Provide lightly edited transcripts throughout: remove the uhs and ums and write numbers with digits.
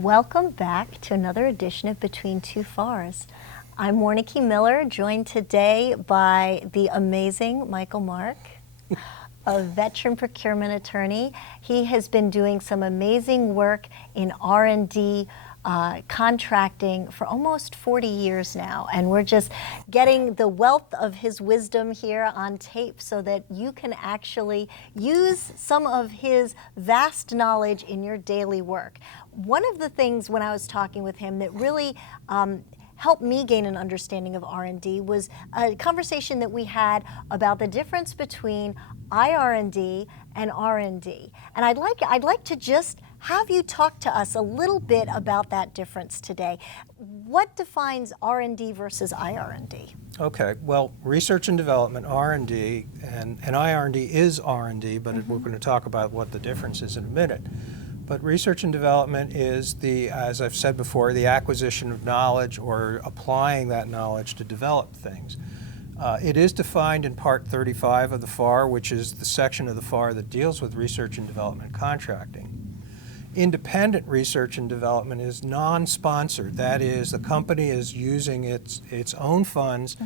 Welcome back to another edition of Between Two FARS. I'm Warneke Miller, joined today by the amazing Michael Mark, a veteran procurement attorney. He has been doing some amazing work in R&D contracting for almost 40 years now, and we're just getting the wealth of his wisdom here on tape so that you can actually use some of his vast knowledge in your daily work. One of the things when I was talking with him that really helped me gain an understanding of R&D was a conversation that we had about the difference between IR&D and R&D. And I'd like to just have you talk to us a little bit about that difference today. What defines R&D versus IR&D? Okay, well, research and development, R&D, and IR&D is R&D, but we're going to talk about what the difference is in a minute. But research and development is as I've said before, the acquisition of knowledge or applying that knowledge to develop things. It is defined in Part 35 of the FAR, which is the section of the FAR that deals with research and development contracting. Independent research and development is non-sponsored. That is, the company is using its own funds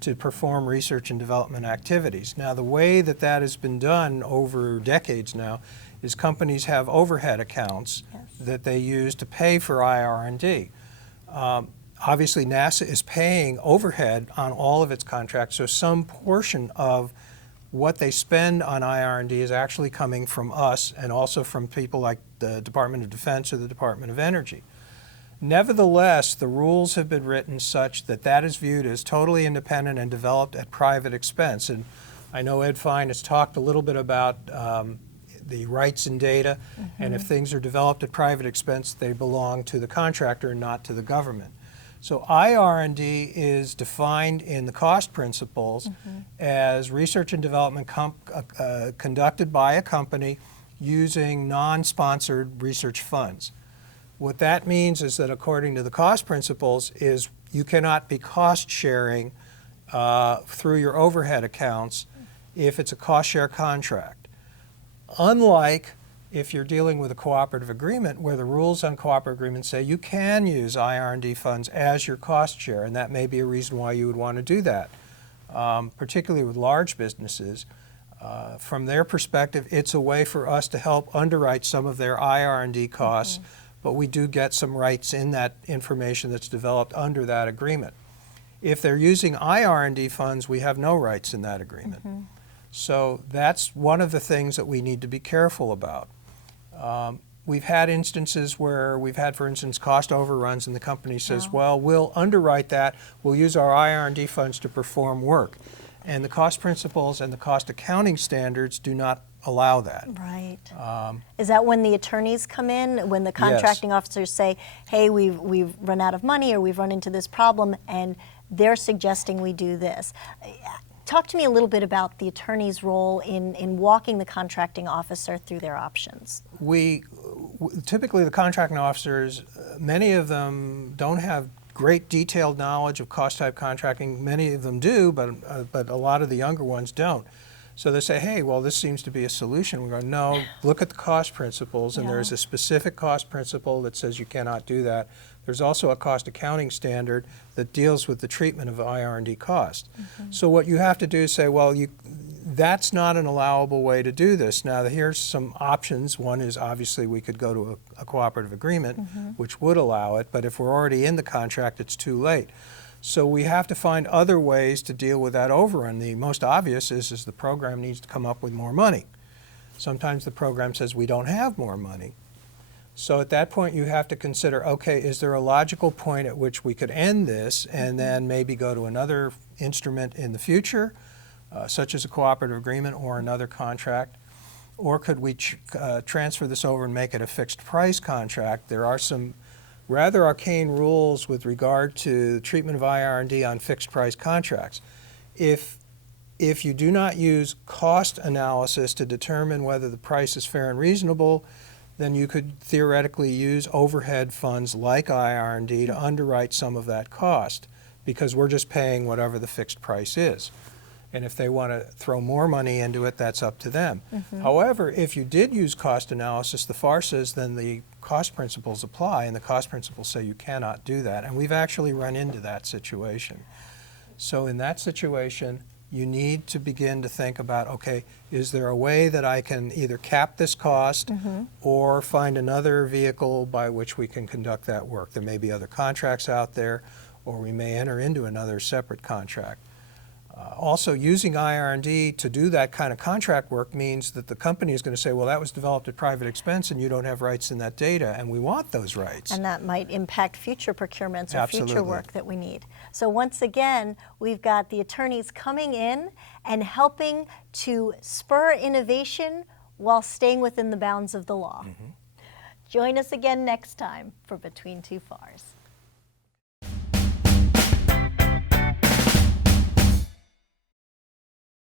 to perform research and development activities. Now, the way that has been done over decades now is companies have overhead accounts that they use to pay for IR&D. Obviously, NASA is paying overhead on all of its contracts, so some portion of what they spend on IR&D is actually coming from us and also from people like the Department of Defense or the Department of Energy. Nevertheless, the rules have been written such that is viewed as totally independent and developed at private expense. And I know Ed Fine has talked a little bit about the rights in data, and if things are developed at private expense, they belong to the contractor and not to the government. So IR&D is defined in the cost principles as research and development conducted by a company using non-sponsored research funds. What that means is that according to the cost principles is you cannot be cost sharing through your overhead accounts if it's a cost share contract. Unlike if you're dealing with a cooperative agreement where the rules on cooperative agreements say you can use IR&D funds as your cost share, and that may be a reason why you would want to do that, particularly with large businesses. From their perspective, it's a way for us to help underwrite some of their IR&D costs, but we do get some rights in that information that's developed under that agreement. If they're using IR&D funds, we have no rights in that agreement. So that's one of the things that we need to be careful about. We've had instances where we've had, for instance, cost overruns and the company says, well, we'll underwrite that, we'll use our IR&D funds to perform work. And the cost principles and the cost accounting standards do not allow that. Right. Is that when the attorneys come in, when the contracting officers say, hey, we've run out of money or we've run into this problem and they're suggesting we do this? Talk to me a little bit about the attorney's role in walking the contracting officer through their options. Typically the contracting officers, many of them don't have great detailed knowledge of cost type contracting. Many of them do, but a lot of the younger ones don't. So they say, hey, well, this seems to be a solution. We go, no, look at the cost principles, and there's a specific cost principle that says you cannot do that. There's also a cost accounting standard that deals with the treatment of IR&D cost. So what you have to do is say, well, that's not an allowable way to do this. Now, here's some options. One is obviously we could go to a cooperative agreement, which would allow it, but if we're already in the contract, it's too late. So we have to find other ways to deal with that overrun. The most obvious is the program needs to come up with more money. Sometimes the program says we don't have more money. So at that point you have to consider, okay, is there a logical point at which we could end this and then maybe go to another instrument in the future, such as a cooperative agreement or another contract? Or could we transfer this over and make it a fixed price contract? There are some rather arcane rules with regard to the treatment of IR&D on fixed price contracts. If you do not use cost analysis to determine whether the price is fair and reasonable, then you could theoretically use overhead funds like IR&D to underwrite some of that cost because we're just paying whatever the fixed price is. And if they want to throw more money into it, that's up to them. However, if you did use cost analysis, the FAR says then the cost principles apply, and the cost principles say you cannot do that. And we've actually run into that situation. So in that situation, you need to begin to think about, okay, is there a way that I can either cap this cost or find another vehicle by which we can conduct that work? There may be other contracts out there, or we may enter into another separate contract. Also, using IR&D to do that kind of contract work means that the company is going to say, well, that was developed at private expense and you don't have rights in that data, and we want those rights. And that might impact future procurements or Absolutely. future work that we need. So once again, we've got the attorneys coming in and helping to spur innovation while staying within the bounds of the law. Join us again next time for Between Two FARS.